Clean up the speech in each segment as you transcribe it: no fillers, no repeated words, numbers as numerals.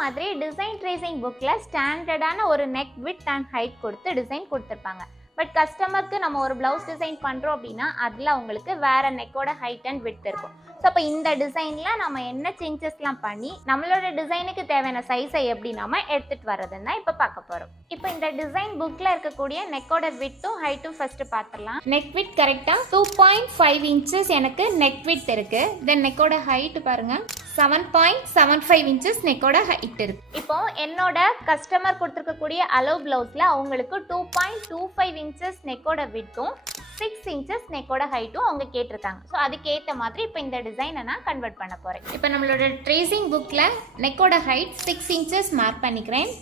மாதிரி design tracing புக்கில் ஸ்டாண்டர்டான ஒரு நெக் விட்த் அண்ட் ஹைட் கொடுத்து டிசைன் கொடுத்துருப்பாங்க. பட் கஸ்டமருக்கு நம்ம ஒரு ப்ளவுஸ் டிசைன் பண்ணுறோம் அப்படின்னா அதில் அவங்களுக்கு வேறு நெக்கோட ஹைட் அண்ட் விட்த் இருக்கும். ஸோ அப்போ இந்த டிசைனில் நம்ம என்ன சேஞ்சஸ்லாம் பண்ணி நம்மளோட டிசைனுக்கு தேவையான சைஸை எப்படி நம்ம எடுத்துகிட்டு வர்றதுன்னு தான் இப்போ பார்க்க போகிறோம். இப்போ இந்த டிசைன் புக்கில் இருக்கக்கூடிய நெக்கோட விட்த்தும் ஹைட்டும் ஃபஸ்ட்டு பார்த்துடலாம். நெக் விட்த் கரெக்டாக 2.5 இன்ச்சஸ் எனக்கு நெக் விட்த் இருக்குது. தென் நெக்கோட ஹைட் பாருங்கள் 7.75 இன்ச்சஸ் நெக்கோட ஹைட் இருக்கு. இப்போ என்னோட கஸ்டமர் கொடுத்துருக்கக்கூடிய அளவு பிளவுஸ்ல அவங்களுக்கு 2.25 இன்ச்சஸ் நெக்கோட விட்டும் 6 இன்ச்சஸ் நெக்கோட ஹைட்டும் அவங்க கேட்டிருக்காங்க. ஸோ அதுக்கேற்ற மாதிரி இப்போ இந்த டிசைனை நான் கன்வெர்ட் பண்ண போகிறேன். இப்போ நம்மளோட ட்ரேசிங் புக்கில் நெக்கோட ஹைட் 6 இன்ச்சஸ் மார்க் பண்ணிக்கிறேன்.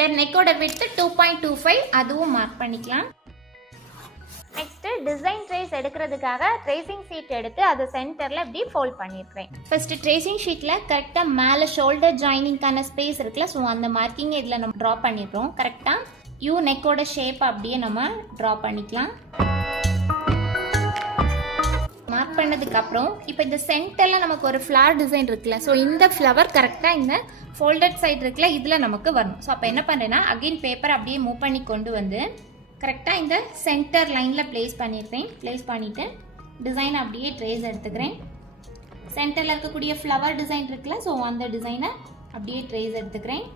தென் நெக்கோட விட்த் 2.25 அதுவும் மார்க் பண்ணிக்கலாம். நெக்ஸ்ட்டு டிசைன் ட்ரேஸ் எடுக்கிறதுக்காக ட்ரேசிங் ஷீட் எடுத்து அதை சென்டரில் இப்படி ஃபோல்ட் பண்ணியிருக்கிறேன். ஃபஸ்ட்டு ட்ரேசிங் ஷீட்டில் கரெக்டாக மேலே ஷோல்டர் ஜாயினிங்கான ஸ்பேஸ் இருக்குல்ல, ஸோ அந்த மார்க்கிங்கை இதில் நம்ம ட்ரா பண்ணிடுறோம். கரெக்டாக யூ நெக்கோட ஷேப் அப்படியே நம்ம ட்ரா பண்ணிக்கலாம். மார்க் பண்ணதுக்கப்புறம் இப்போ இந்த சென்டரில் நமக்கு ஒரு ஃப்ளவர் டிசைன் இருக்குல்ல, ஸோ இந்த ஃப்ளவர் கரெக்டாக இந்த ஃபோல்டட் சைடு இருக்குல்ல இதில் நமக்கு வரணும். ஸோ அப்போ என்ன பண்ணுறேன்னா அகெயின் பேப்பர் அப்படியே மூவ் பண்ணி கொண்டு வந்து கரெக்டாக இந்த சென்டர் லைனில் ப்ளேஸ் பண்ணியிருக்கேன். ப்ளேஸ் பண்ணிவிட்டு டிசைன் அப்படியே ட்ரேஸ் எடுத்துக்கிறேன். சென்டரில் இருக்கக்கூடிய ஃப்ளவர் டிசைன் இருக்குல்ல, ஸோ அந்த டிசைனை அப்படியே ட்ரேஸ் எடுத்துக்கிறேன்.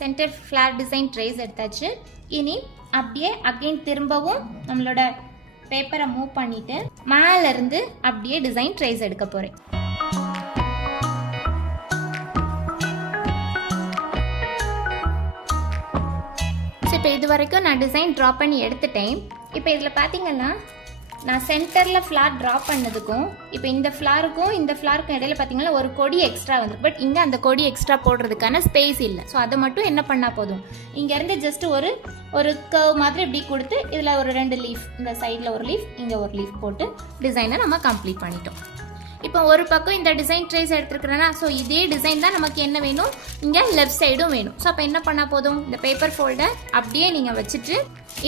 சென்டர் ஃப்ளவர் டிசைன் ட்ரேஸ் எடுத்தாச்சு. இனி அப்படியே அகெயின் திரும்பவும் நம்மளோட பேப்பரை மூவ் பண்ணிவிட்டு மேலேருந்து அப்படியே டிசைன் ட்ரேஸ் எடுக்க போகிறேன். இப்போ இது வரைக்கும் நான் டிசைன் ட்ரா பண்ணி எடுத்துட்டேன். இப்போ இதில் பார்த்தீங்கன்னா நான் சென்டரில் ஃப்ளார் ட்ரா பண்ணதுக்கும் இப்போ இந்த ஃப்ளாருக்கும் இந்த ஃப்ளாருக்கும் இடையில பார்த்தீங்கன்னா ஒரு கொடி எக்ஸ்ட்ரா வந்து, பட் இங்கே அந்த கொடி எக்ஸ்ட்ரா போடுறதுக்கான ஸ்பேஸ் இல்லை. ஸோ அதை மட்டும் என்ன பண்ணால் போதும், இங்கேருந்து ஜஸ்ட் ஒரு கர்வ் மாதிரி இப்படி கொடுத்து இதில் ஒரு 2 லீஃப், இந்த சைடில் ஒரு லீஃப் இங்கே ஒரு லீஃப் போட்டு டிசைனை நம்ம கம்ப்ளீட் பண்ணிட்டோம். இப்போ ஒரு பக்கம் இந்த டிசைன் ட்ரேஸ் எடுத்துருக்கிறேன்னா, ஸோ இதே டிசைன் தான் நமக்கு என்ன வேணும், இங்கே லெஃப்ட் சைடும் வேணும். ஸோ அப்போ என்ன பண்ணால் போதும், இந்த பேப்பர் ஃபோல்டை அப்படியே நீங்கள் வச்சுட்டு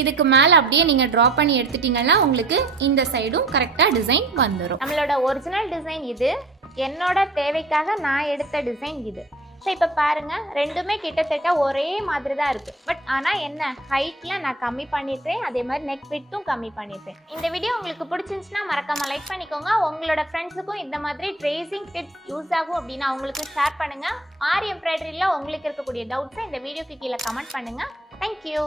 இதுக்கு மேலே அப்படியே நீங்கள் ட்ரா பண்ணி எடுத்துட்டீங்கன்னா உங்களுக்கு இந்த சைடும் கரெக்டாக டிசைன் வந்துடும். நம்மளோட ஒரிஜினல் டிசைன் இது, என்னோட தேவைக்காக நான் எடுத்த டிசைன் இது. ஸோ இப்போ பாருங்கள் ரெண்டுமே கிட்டத்தட்ட ஒரே மாதிரி தான் இருக்குது. பட் ஆனால் என்ன ஹைட்டில் நான் கம்மி பண்ணியிருக்கேன், அதே மாதிரி நெக் விட்டும் கம்மி பண்ணியிருக்கேன். இந்த வீடியோ உங்களுக்கு பிடிச்சிருந்துச்சுன்னா மறக்காமல் லைக் பண்ணிக்கோங்க. உங்களோட ஃப்ரெண்ட்ஸுக்கும் இந்த மாதிரி ட்ரேசிங் டிப்ஸ் யூஸ் ஆகும் அப்படின்னா அவங்களுக்கு ஷேர் பண்ணுங்கள். ஆரி எம்ப்ராய்டரியில் உங்களுக்கு இருக்கக்கூடிய டவுட்ஸை இந்த வீடியோக்கு கீழே கமெண்ட் பண்ணுங்கள். தேங்க்யூ.